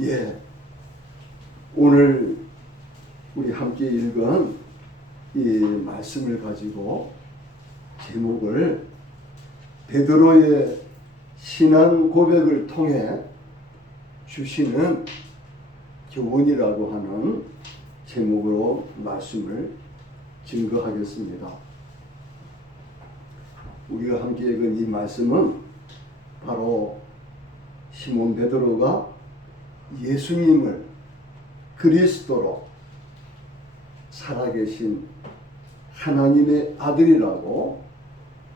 예, 오늘 우리 함께 읽은 이 말씀을 가지고 제목을 베드로의 신앙 고백을 통해 주시는 교훈이라고 하는 제목으로 말씀을 증거하겠습니다. 우리가 함께 읽은 이 말씀은 바로 시몬 베드로가 예수님을 그리스도로 살아계신 하나님의 아들이라고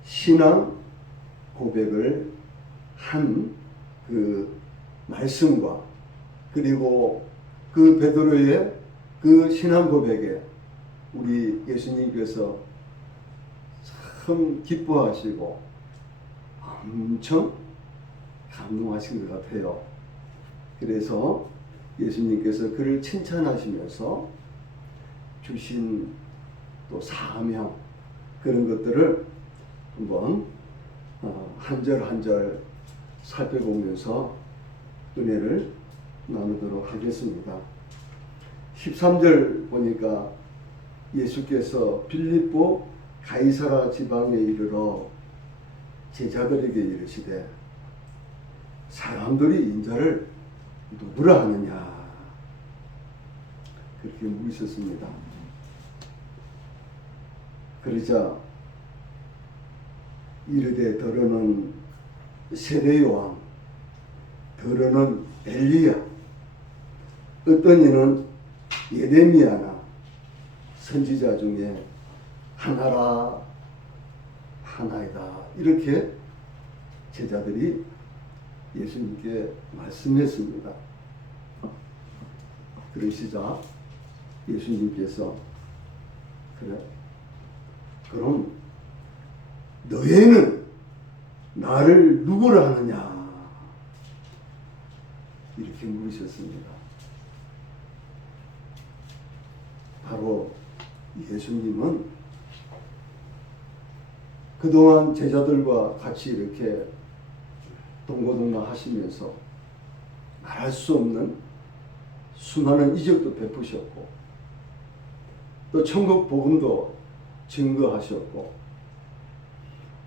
신앙 고백을 한 그 말씀과, 그리고 그 베드로의 그 신앙 고백에 우리 예수님께서 참 기뻐하시고 엄청 감동하신 것 같아요. 그래서 예수님께서 그를 칭찬하시면서 주신 또 사명, 그런 것들을 한번 한 절 한 절 살펴보면서 은혜를 나누도록 하겠습니다. 13절 보니까 예수께서 빌립보 가이사라 지방에 이르러 제자들에게 이르시되 사람들이 인자를 누구라 하느냐, 그렇게 물으셨습니다. 그러자 이르되 더러는 세례요한, 더러는 엘리야, 어떤 이는 예레미야나 선지자 중에 하나라 하나이다, 이렇게 제자들이 예수님께 말씀했습니다. 그러시자 예수님께서 그래, 그럼 너희는 나를 누구라 하느냐, 이렇게 물으셨습니다. 바로 예수님은 그동안 제자들과 같이 이렇게 동고동락 하시면서 말할 수 없는 수많은 이적도 베푸셨고, 또 천국 복음도 증거하셨고,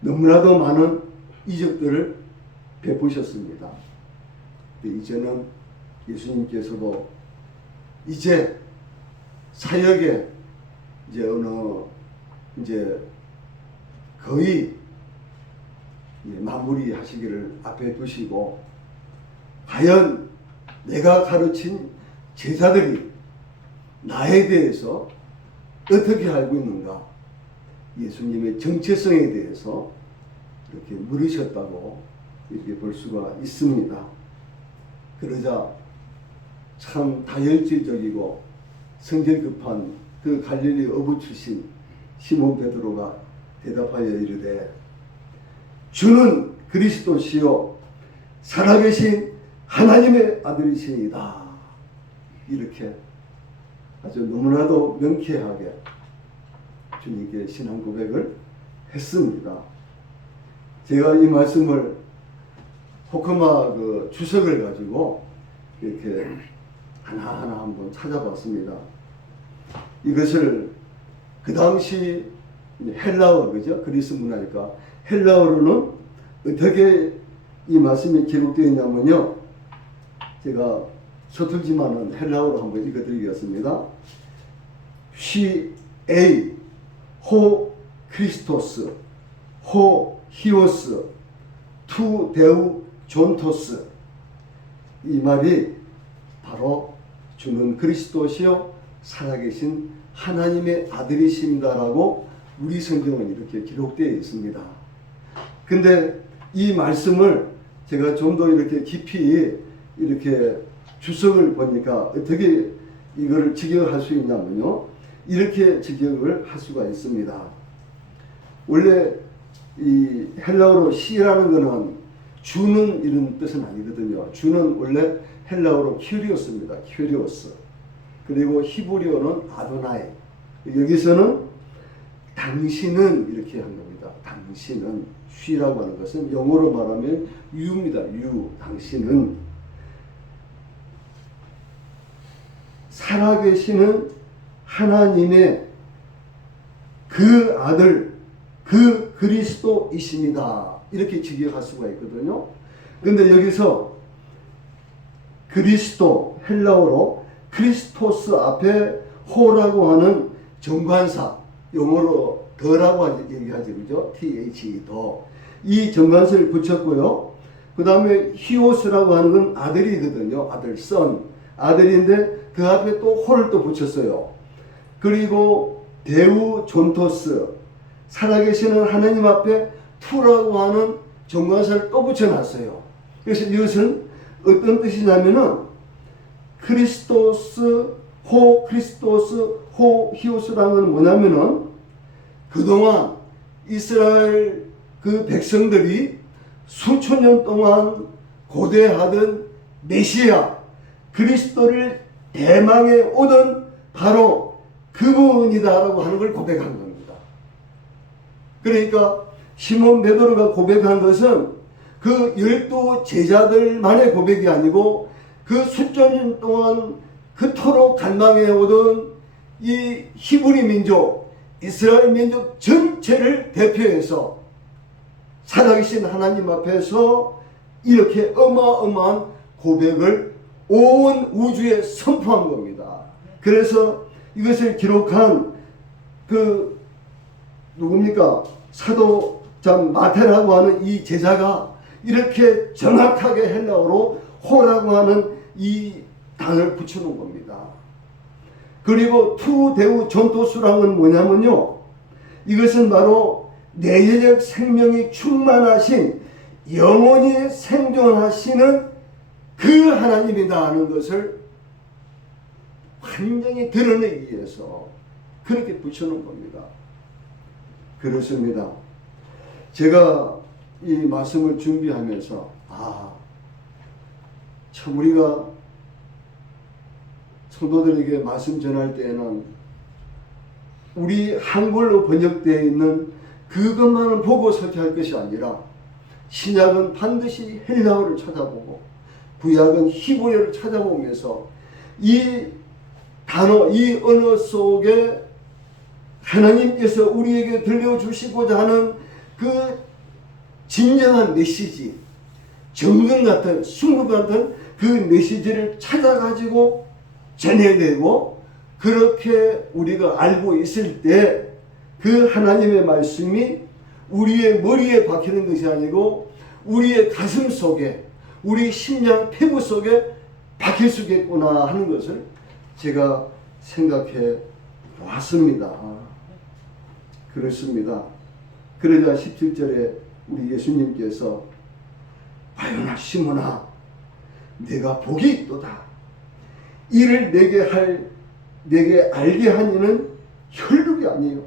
너무나도 많은 이적들을 베푸셨습니다. 이제는 예수님께서도 이제 사역에 이제 거의 마무리하시기를 앞에 두시고, 과연 내가 가르친 제자들이 나에 대해서 어떻게 알고 있는가, 예수님의 정체성에 대해서 이렇게 물으셨다고 이렇게 볼 수가 있습니다. 그러자 참 다혈질적이고 성질 급한 그 갈릴리 어부 출신 시몬 베드로가 대답하여 이르되 주는 그리스도시요 살아계신 하나님의 아들이시니이다, 이렇게 아주 너무나도 명쾌하게 주님께 신앙 고백을 했습니다. 제가 이 말씀을 호크마 그 주석을 가지고 이렇게 하나하나 한번 찾아봤습니다. 이것을 그 당시 헬라어, 그죠? 그리스 문화니까 헬라어로는 어떻게 이 말씀이 기록되어 있냐면요, 제가 서툴지만은 헬라어로 한번 읽어드리겠습니다. 휘에이 호 크리스토스 호 히오스 투 데우 존토스, 이 말이 바로 주는 그리스도시요 살아계신 하나님의 아들이십니다라고 우리 성경은 이렇게 기록되어 있습니다. 근데 이 말씀을 제가 좀 더 이렇게 깊이 이렇게 주석을 보니까 어떻게 이거를 직역할 수 있냐면요, 이렇게 직역을 할 수가 있습니다. 원래 이 헬라어로 시라는 것은 주는 이런 뜻은 아니거든요. 주는 원래 헬라어로 큐리오스입니다. 큐리오스. 그리고 히브리어는 아도나이. 여기서는 당신은 이렇게 한 겁니다. 당신은, 쉬라고 하는 것은 영어로 말하면 you입니다. you, 당신은. 살아계시는 하나님의 그 아들, 그 그리스도이십니다. 이렇게 직역할 수가 있거든요. 그런데 여기서 그리스도, 헬라어로 크리스토스 앞에 호라고 하는 정관사, 영어로 더라고 얘기하죠. 그죠? TH, 더. 이 정관사를 붙였고요. 그 다음에 히오스라고 하는 건 아들이거든요. 아들, 선. 아들인데 그 앞에 또 호를 또 붙였어요. 그리고 데우 존토스, 살아계시는 하나님 앞에 투라고 하는 정관사를 또 붙여놨어요. 그래서 이것은 어떤 뜻이냐면은 크리스토스, 호, 히오스라는 건 뭐냐면은 그동안 이스라엘 그 백성들이 수천 년 동안 고대하던 메시아, 그리스도를 대망에 오던 바로 그분이다라고 하는 걸 고백한 겁니다. 그러니까 시몬 베드로가 고백한 것은 그 12 제자들만의 고백이 아니고 그 수천 년 동안 그토록 갈망해 오던 이 히브리 민족, 이스라엘 민족 전체를 대표해서 살아계신 하나님 앞에서 이렇게 어마어마한 고백을 온 우주에 선포한 겁니다. 그래서 이것을 기록한 그 누굽니까? 사도장 마태라고 하는 이 제자가 이렇게 정확하게 헬라어로 호라고 하는 이 단어를 붙여놓은 겁니다. 그리고 투 데우 존토스라는 건 뭐냐면요, 이것은 바로 내재적 생명이 충만하신 영원히 생존하시는 그 하나님이다 하는 것을 완전히 드러내기 위해서 그렇게 붙여놓은 겁니다. 그렇습니다. 제가 이 말씀을 준비하면서 참 우리가 성도들에게 말씀 전할 때에는 우리 한글로 번역되어 있는 그것만을 보고 설교할 것이 아니라 신약은 반드시 헬라어를 찾아보고 구약은 히브리어를 찾아보면서 이 단어, 이 언어 속에 하나님께서 우리에게 들려주시고자 하는 그 진정한 메시지, 정금 같은, 순금 같은 그 메시지를 찾아가지고 전해야 되고, 그렇게 우리가 알고 있을 때 그 하나님의 말씀이 우리의 머리에 박히는 것이 아니고 우리의 가슴 속에, 우리 심장 폐부 속에 박힐 수 있겠구나 하는 것을 제가 생각해 왔습니다. 그렇습니다. 그러자 17절에 우리 예수님께서 바요나 시몬아 내가 복이 있도다. 이를 내게 알게 한 이는 혈육이 아니요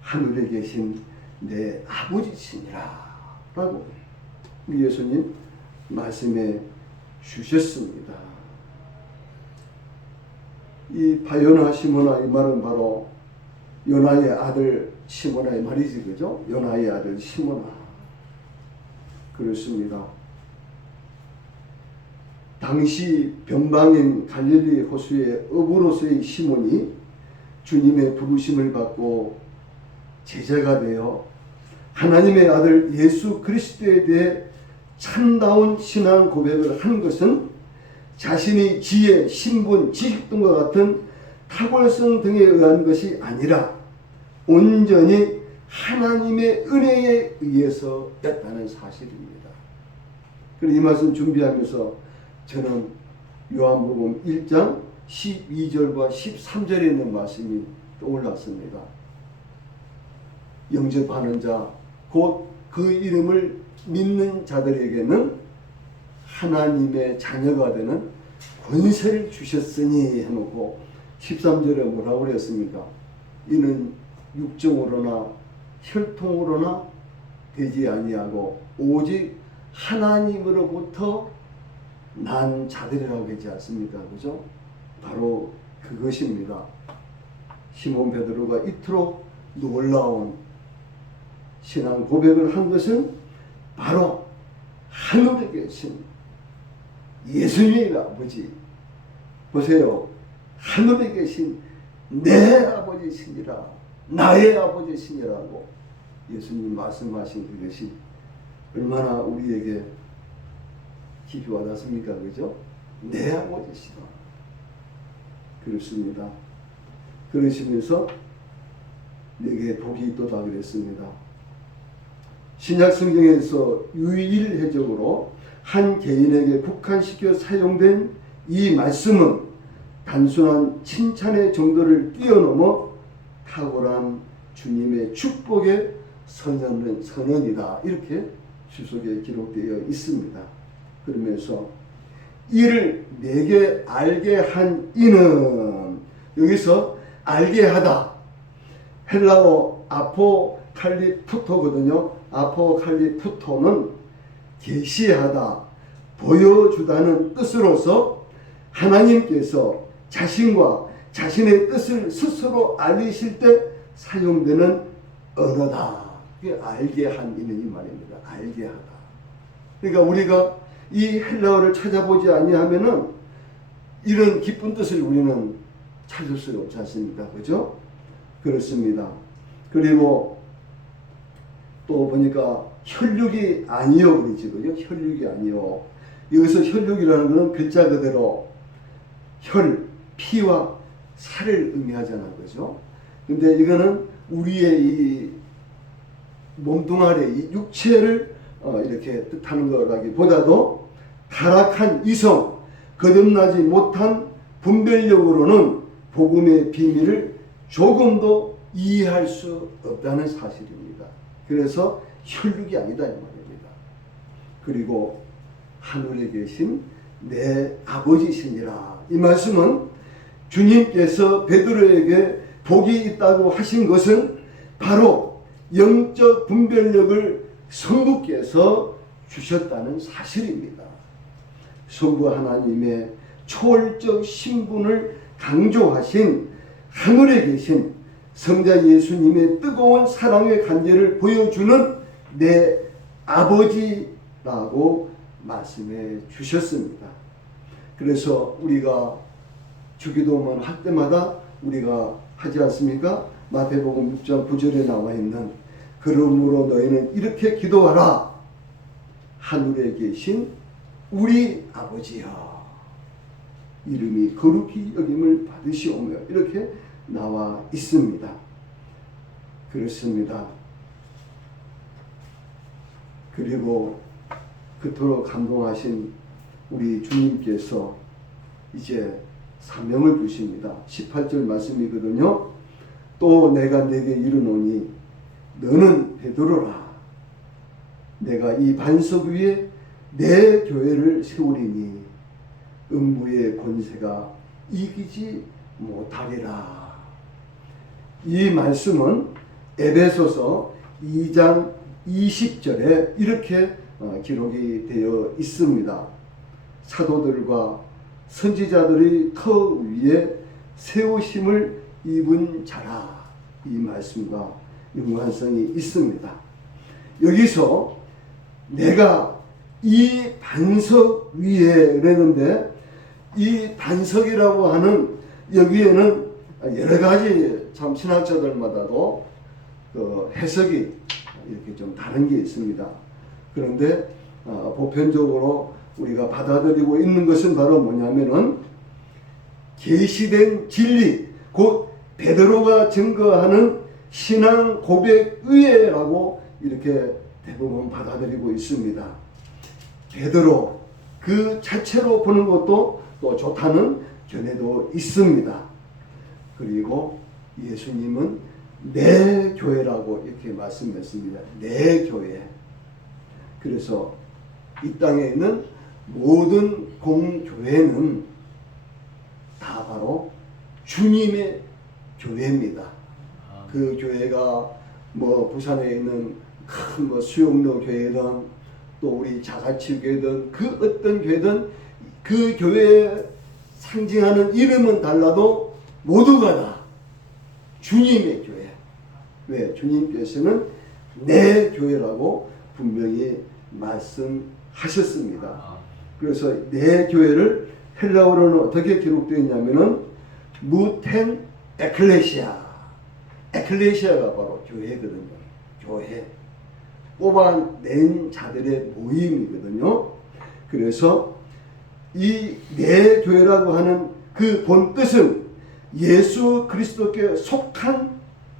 하늘에 계신 내 아버지시니라 라고 우리 예수님 말씀해 주셨습니다. 이 바요나 시몬아 이 말은 바로 요나의 아들 시몬아의 말이지, 그죠? 요나의 아들 시몬아. 그렇습니다. 당시 변방인 갈릴리 호수의 어부로서의 시몬이 주님의 부르심을 받고 제자가 되어 하나님의 아들 예수 그리스도에 대해 참다운 신앙 고백을 한 것은 자신의 지혜, 신분, 지식 등과 같은 탁월성 등에 의한 것이 아니라 온전히 하나님의 은혜에 의해서였다는 사실입니다. 그래서 이 말씀 준비하면서 저는 요한복음 1장 12절과 13절에 있는 말씀이 떠올랐습니다. 영접하는 자, 곧 그 이름을 믿는 자들에게는 하나님의 자녀가 되는 권세를 주셨으니 해놓고 13절에 뭐라고 그랬습니까? 이는 육정으로나 혈통으로나 되지 아니하고 오직 하나님으로부터 난 자들이라고 하지 않습니까? 그죠? 바로 그것입니다. 시몬 베드로가 이토록 놀라운 신앙 고백을 한 것은 바로 하늘에 계신 예수님의 아버지. 보세요. 하늘에 계신 내 아버지시니라, 나의 아버지시니라고 예수님 말씀하신 그것이 얼마나 우리에게 깊이 와닿습니까? 그죠? 내 아버지시다. 그렇습니다. 그러시면서 내게 복이 있도다 그랬습니다. 신약 성경에서 유일해적으로 한 개인에게 국한시켜 사용된 이 말씀은 단순한 칭찬의 정도를 뛰어넘어 탁월한 주님의 축복의 선언이다. 이렇게 주석에 기록되어 있습니다. 그러면서 이를 내게 알게 한 이는, 여기서 알게 하다, 헬라어 아포칼리푸토거든요. 아포칼리푸토는 계시하다, 보여주다는 뜻으로서 하나님께서 자신과 자신의 뜻을 스스로 알리실 때 사용되는 언어다. 그게 알게 한 이는 이 말입니다. 알게 하다. 그러니까 우리가 이 헬라어를 찾아보지 아니하면은 이런 깊은 뜻을 우리는 찾을 수 없지 않습니까? 그죠? 그렇습니다. 그리고 또 보니까 혈육이 아니요 그러지, 그죠? 혈육이 아니요. 여기서 혈육이라는 것은 글자 그대로 혈, 피와 살을 의미하잖아, 그죠? 근데 이거는 우리의 이 몸뚱아리, 이 육체를 이렇게 뜻하는 거라기보다도 타락한 이성, 거듭나지 못한 분별력으로는 복음의 비밀을 조금도 이해할 수 없다는 사실입니다. 그래서 혈육이 아니다 이 말입니다. 그리고 하늘에 계신 내 아버지시니라. 이 말씀은 주님께서 베드로에게 복이 있다고 하신 것은 바로 영적 분별력을 성부께서 주셨다는 사실입니다. 성부 하나님의 초월적 신분을 강조하신 하늘에 계신 성자 예수님의 뜨거운 사랑의 간절을 보여주는 내 아버지라고 말씀해 주셨습니다. 그래서 우리가 주기도만 할 때마다 우리가 하지 않습니까? 마태복음 6장 9절에 나와 있는 그러므로 너희는 이렇게 기도하라. 하늘에 계신 우리 아버지여, 이름이 거룩히 여김을 받으시오며, 이렇게 나와 있습니다. 그렇습니다. 그리고 그토록 감동하신 우리 주님께서 이제 사명을 주십니다. 18절 말씀이거든요. 또 내가 네게 이르노니 너는 베드로라. 내가 이 반석 위에 내 교회를 세우리니 음부의 권세가 이기지 못하리라. 이 말씀은 에베소서 2장 20절에 이렇게 기록이 되어 있습니다. 사도들과 선지자들의 터 위에 세우심을 입은 자라. 이 말씀과 연관성이 있습니다. 여기서 내가 이 반석 위에 그랬는데, 이 반석이라고 하는 여기에는 여러 가지 참 신학자들마다도 그 해석이 이렇게 좀 다른 게 있습니다. 그런데 보편적으로 우리가 받아들이고 있는 것은 바로 뭐냐면은 계시된 진리, 곧 베드로가 증거하는 신앙 고백 의회라고 이렇게 대부분 받아들이고 있습니다. 베드로 그 자체로 보는 것도 또 좋다는 견해도 있습니다. 그리고 예수님은 내 교회라고 이렇게 말씀했습니다. 내 교회. 그래서 이 땅에 있는 모든 공교회는 다 바로 주님의 교회입니다. 그 교회가 뭐 부산에 있는 큰 뭐 수용로 교회든 또 우리 자가치 교회든 그 어떤 교회든 그 교회에 상징하는 이름은 달라도 모두가 다 주님의 교회. 왜? 주님께서는 내 교회라고 분명히 말씀하셨습니다. 그래서 내 교회를 헬라어로는 어떻게 기록되어 있냐면은 무텐 에클레시아. 에클레시아가 바로 교회거든요. 교회. 뽑아낸 자들의 모임이거든요. 그래서 이 내 교회라고 하는 그 본뜻은 예수 그리스도께 속한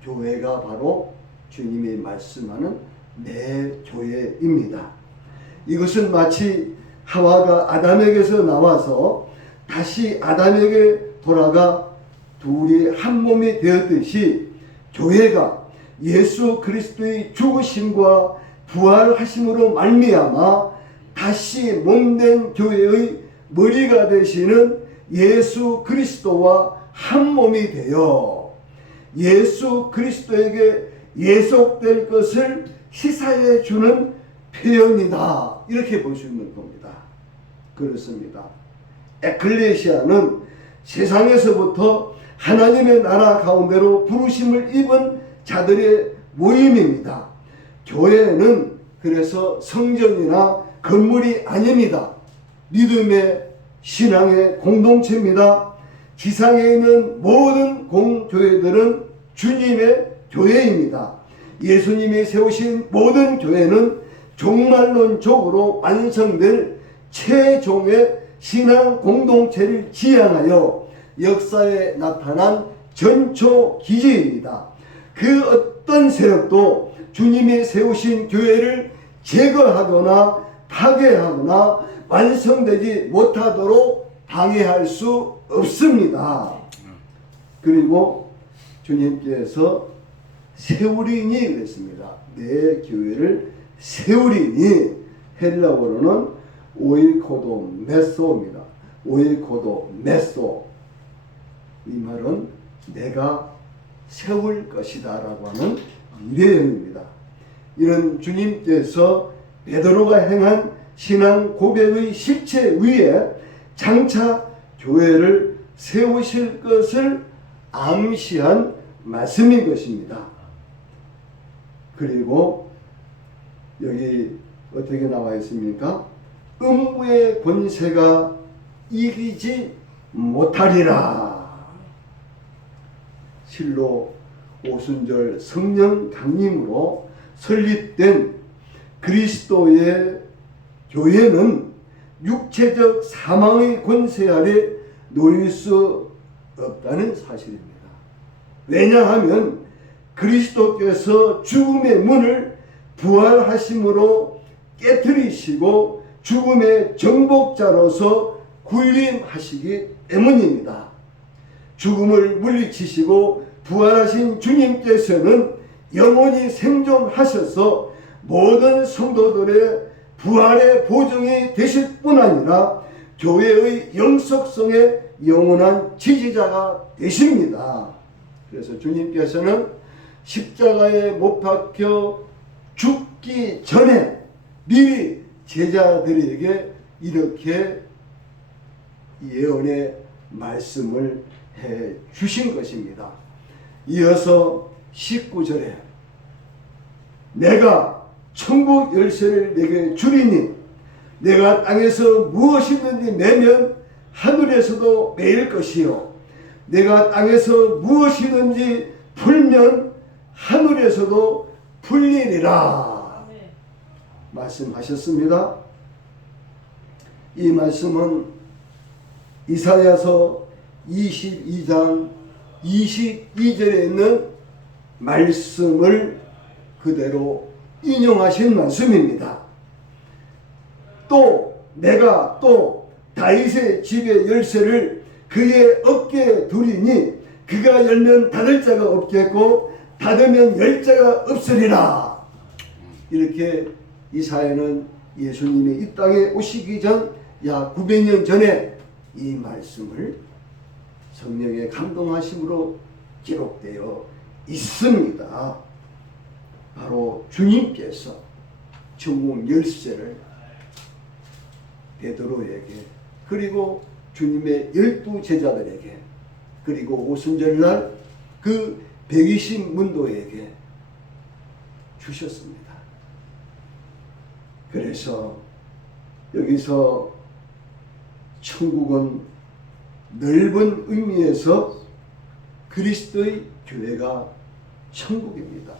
교회가 바로 주님이 말씀하는 내 교회입니다. 이것은 마치 하와가 아담에게서 나와서 다시 아담에게 돌아가 둘이 한 몸이 되었듯이 교회가 예수 그리스도의 죽으심과 부활하심으로 말미암아 다시 몸된 교회의 머리가 되시는 예수 그리스도와 한 몸이 되어 예수 그리스도에게 예속될 것을 시사해 주는 표현이다. 이렇게 볼 수 있는 겁니다. 그렇습니다. 에클레시아는 세상에서부터 하나님의 나라 가운데로 부르심을 입은 자들의 모임입니다. 교회는 그래서 성전이나 건물이 아닙니다. 믿음의 신앙의 공동체입니다. 지상에 있는 모든 공교회들은 주님의 교회입니다. 예수님이 세우신 모든 교회는 종말론적으로 완성될 최종의 신앙 공동체를 지향하여 역사에 나타난 전초 기지입니다. 그 어떤 세력도 주님이 세우신 교회를 제거하거나 파괴하거나 완성되지 못하도록 방해할 수 없습니다. 그리고 주님께서 세우리니 그랬습니다. 내 교회를 세우리니 헬라어로는 오이코도 메소입니다. 오이코도 메소. 이 말은 내가 세울 것이다 라고 하는 미래형입니다. 이런 주님께서 베드로가 행한 신앙 고백의 실체 위에 장차 교회를 세우실 것을 암시한 말씀인 것입니다. 그리고 여기 어떻게 나와 있습니까? 음부의 권세가 이기지 못하리라. 실로 오순절 성령 강림으로 설립된 그리스도의 교회는 육체적 사망의 권세 아래 놓일 수 없다는 사실입니다. 왜냐하면 그리스도께서 죽음의 문을 부활하심으로 깨뜨리시고 죽음의 정복자로서 군림하시기 때문입니다. 죽음을 물리치시고 부활하신 주님께서는 영원히 생존하셔서 모든 성도들의 부활의 보증이 되실 뿐 아니라 교회의 영속성의 영원한 지지자가 되십니다. 그래서 주님께서는 십자가에 못 박혀 죽기 전에 미리 제자들에게 이렇게 예언의 말씀을 해 주신 것입니다. 이어서 19절에 내가 천국 열쇠를 내게 주리니 내가 땅에서 무엇이든지 매면 하늘에서도 매일 것이요 내가 땅에서 무엇이든지 풀면 하늘에서도 풀리리라. 말씀하셨습니다. 이 말씀은 이사야서 22장 22절에 있는 말씀을 그대로 인용하신 말씀입니다. 또 내가 또 다윗의 집의 열쇠를 그의 어깨에 두리니 그가 열면 닫을 자가 없겠고 닫으면 열 자가 없으리라. 이렇게 이사야는 예수님이 이 땅에 오시기 전 약 900년 전에 이 말씀을 성령의 감동하심으로 기록되어 있습니다. 바로 주님께서 천국 열쇠를 베드로에게 그리고 주님의 12 제자들에게 그리고 오순절날 그 120문도에게 주셨습니다. 그래서 여기서 천국은 넓은 의미에서 그리스도의 교회가 천국입니다.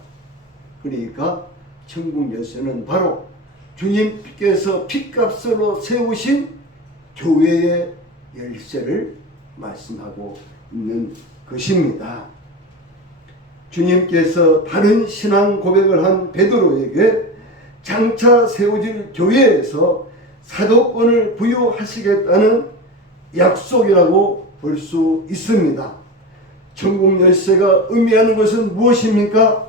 그러니까 천국 열쇠는 바로 주님께서 핏값으로 세우신 교회의 열쇠를 말씀하고 있는 것입니다. 주님께서 바른 신앙 고백을 한 베드로에게 장차 세워질 교회에서 사도권을 부여하시겠다는 약속이라고 볼 수 있습니다. 천국 열쇠가 의미하는 것은 무엇입니까?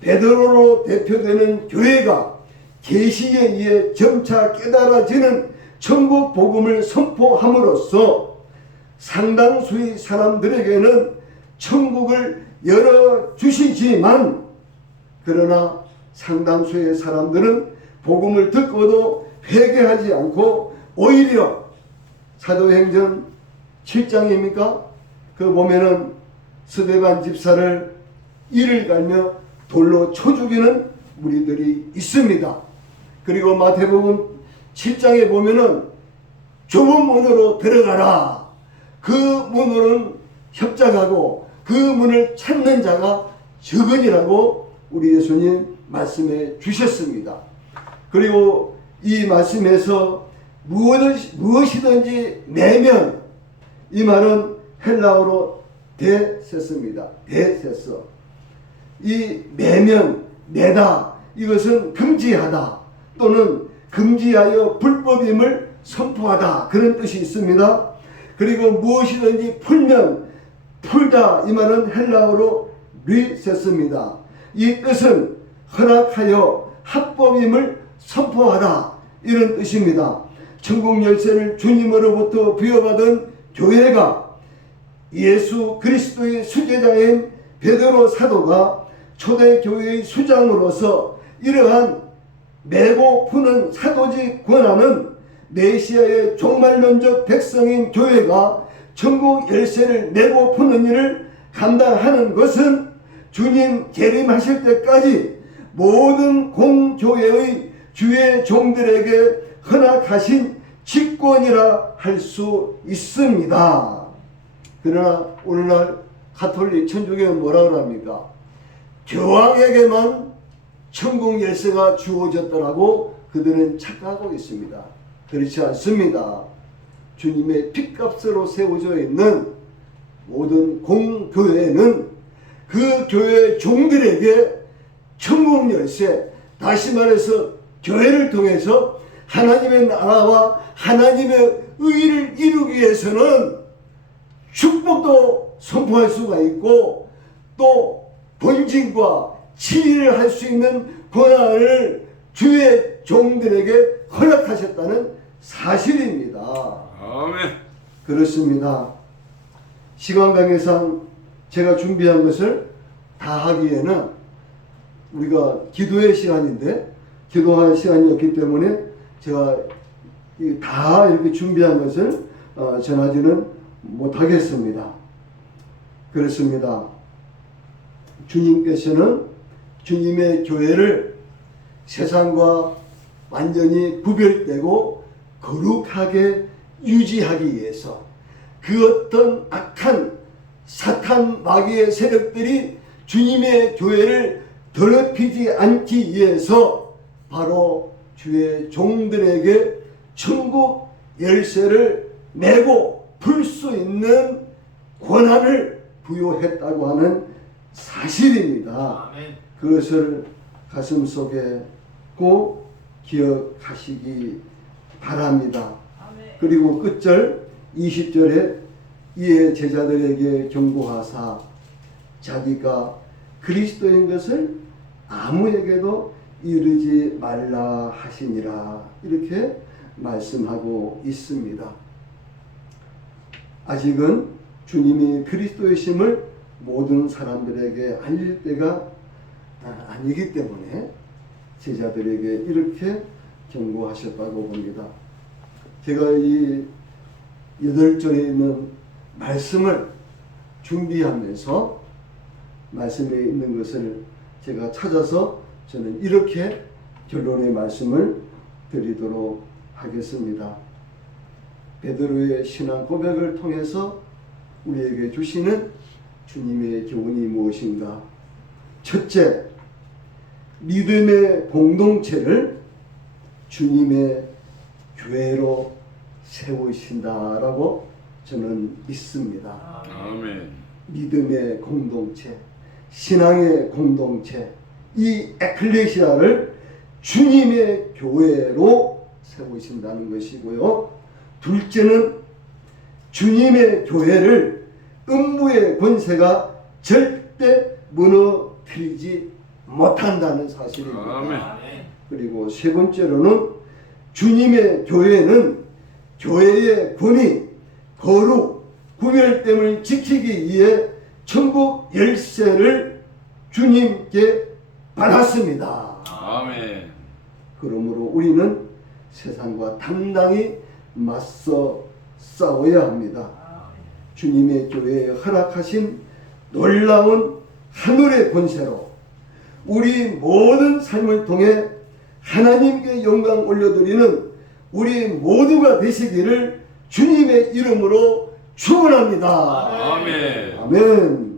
베드로로 대표되는 교회가 계시에 의해 점차 깨달아지는 천국 복음을 선포함으로써 상당수의 사람들에게는 천국을 열어주시지만, 그러나 상당수의 사람들은 복음을 듣고도 회개하지 않고 오히려 사도행전 7장입니까? 그 보면은 스데반 집사를 이를 갈며 돌로 쳐 죽이는 무리들이 있습니다. 그리고 마태복음 7장에 보면은 좁은 문으로 들어가라. 그 문으로는 협작하고 그 문을 찾는 자가 적으니라고 우리 예수님 말씀해 주셨습니다. 그리고 이 말씀에서 무엇이든지 내면, 이 말은 헬라어로 데세스입니다. 데세스. 이 내면, 내다, 이것은 금지하다 또는 금지하여 불법임을 선포하다, 그런 뜻이 있습니다. 그리고 무엇이든지 풀면, 풀다, 이 말은 헬라어로 리세스입니다. 이 뜻은 허락하여 합법임을 선포하다, 이런 뜻입니다. 천국 열쇠를 주님으로부터 부여받은 교회가 예수 그리스도의 수제자인 베드로 사도가 초대교회의 수장으로서 이러한 메고 푸는 사도직 권한은 메시아의 종말론적 백성인 교회가 천국 열쇠를 메고 푸는 일을 감당하는 것은 주님 재림하실 때까지 모든 공교회의 주의 종들에게 허락하신 직권이라 할 수 있습니다. 그러나 오늘날 가톨릭 천주교는 뭐라고 합니까? 교황에게만 천국 열쇠가 주어졌더라고 그들은 착각하고 있습니다. 그렇지 않습니다. 주님의 핏값으로 세워져 있는 모든 공교회는 그 교회 종들에게 천국 열쇠, 다시 말해서 교회를 통해서 하나님의 나라와 하나님의 의를 이루기 위해서는 축복도 선포할 수가 있고 또 번징과 치리를 할 수 있는 권한을 주의 종들에게 허락하셨다는 사실입니다. 아멘. 그렇습니다. 시간 관계상 제가 준비한 것을 다 하기에는 우리가 기도의 시간인데 기도할 시간이 없기 때문에 제가 다 이렇게 준비한 것을 전하지는 못하겠습니다. 그렇습니다. 주님께서는 주님의 교회를 세상과 완전히 구별되고 거룩하게 유지하기 위해서 그 어떤 악한 사탄 마귀의 세력들이 주님의 교회를 더럽히지 않기 위해서 바로 주의 종들에게 천국 열쇠를 메고 풀 수 있는 권한을 부여했다고 하는 사실입니다. 아멘. 그것을 가슴속에 꼭 기억하시기 바랍니다. 아멘. 그리고 끝절 20절에 이에 제자들에게 경고하사 자기가 그리스도인 것을 아무에게도 이르지 말라 하시니라, 이렇게 말씀하고 있습니다. 아직은 주님이 그리스도이심을 모든 사람들에게 알릴 때가 아니기 때문에 제자들에게 이렇게 경고하셨다고 봅니다. 제가 이 8절에 있는 말씀을 준비하면서 말씀에 있는 것을 제가 찾아서 저는 이렇게 결론의 말씀을 드리도록 하겠습니다. 베드로의 신앙 고백을 통해서 우리에게 주시는 주님의 교훈이 무엇인가? 첫째, 믿음의 공동체를 주님의 교회로 세우신다라고 저는 믿습니다. 아멘. 믿음의 공동체, 신앙의 공동체, 이 에클레시아를 주님의 교회로 세우신다는 것이고요. 둘째는 주님의 교회를 음부의 권세가 절대 무너뜨리지 못한다는 사실입니다. 아멘. 그리고 세 번째로는 주님의 교회는 교회의 권위, 거룩, 구별됨을 지키기 위해 천국 열쇠를 주님께 받았습니다. 아멘. 그러므로 우리는 세상과 당당히 맞서 싸워야 합니다. 주님의 교회에 허락하신 놀라운 하늘의 권세로 우리 모든 삶을 통해 하나님께 영광 올려드리는 우리 모두가 되시기를 주님의 이름으로 축원합니다. 아멘. 아멘.